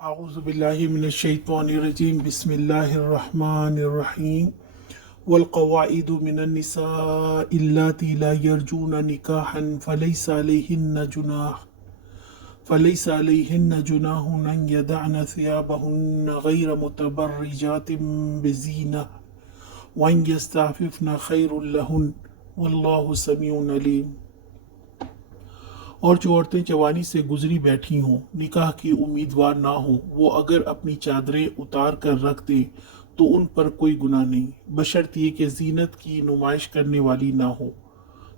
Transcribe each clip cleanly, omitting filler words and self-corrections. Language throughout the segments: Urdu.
أعوذ بالله من الشيطان الرجيم بسم الله الرحمن الرحيم والقواعد من النساء اللاتي لا يرجون نكاحا فليس عليهن جناح أن يدعن ثيابهن غير متبرجات بزينة وأن يستعففن خير لهن والله سميع عليم۔ اور جو عورتیں جوانی سے گزری بیٹھی ہوں، نکاح کی امیدوار نہ ہوں، وہ اگر اپنی چادریں اتار کر رکھ دیں تو ان پر کوئی گناہ نہیں، بشرط یہ کہ زینت کی نمائش کرنے والی نہ ہو،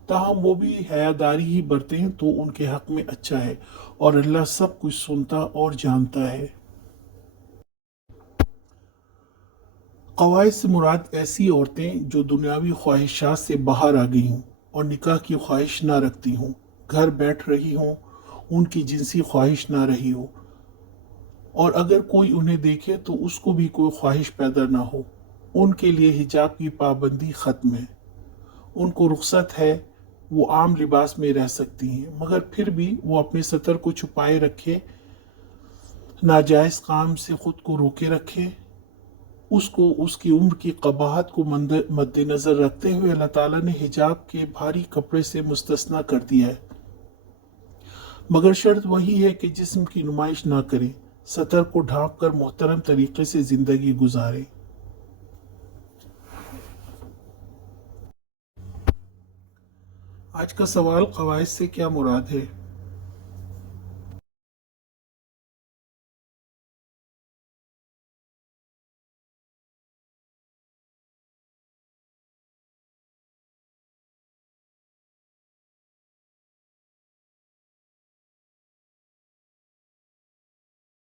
تاہم وہ بھی حیاداری ہی برتیں تو ان کے حق میں اچھا ہے، اور اللہ سب کچھ سنتا اور جانتا ہے۔ قواعد سے مراد ایسی عورتیں جو دنیاوی خواہشات سے باہر آ گئی ہوں اور نکاح کی خواہش نہ رکھتی ہوں، گھر بیٹھ رہی ہوں، ان کی جنسی خواہش نہ رہی ہو، اور اگر کوئی انہیں دیکھے تو اس کو بھی کوئی خواہش پیدا نہ ہو، ان کے لیے حجاب کی پابندی ختم ہے، ان کو رخصت ہے، وہ عام لباس میں رہ سکتی ہیں، مگر پھر بھی وہ اپنے ستر کو چھپائے رکھے، ناجائز کام سے خود کو روکے رکھے، اس کو اس کی عمر کی قباحت کو مد نظر رکھتے ہوئے اللہ تعالیٰ نے حجاب کے بھاری کپڑے سے مستثنیٰ کر دیا ہے، مگر شرط وہی ہے کہ جسم کی نمائش نہ کریں، ستر کو ڈھانپ کر محترم طریقے سے زندگی گزاریں۔ آج کا سوال، قواعد سے کیا مراد ہے؟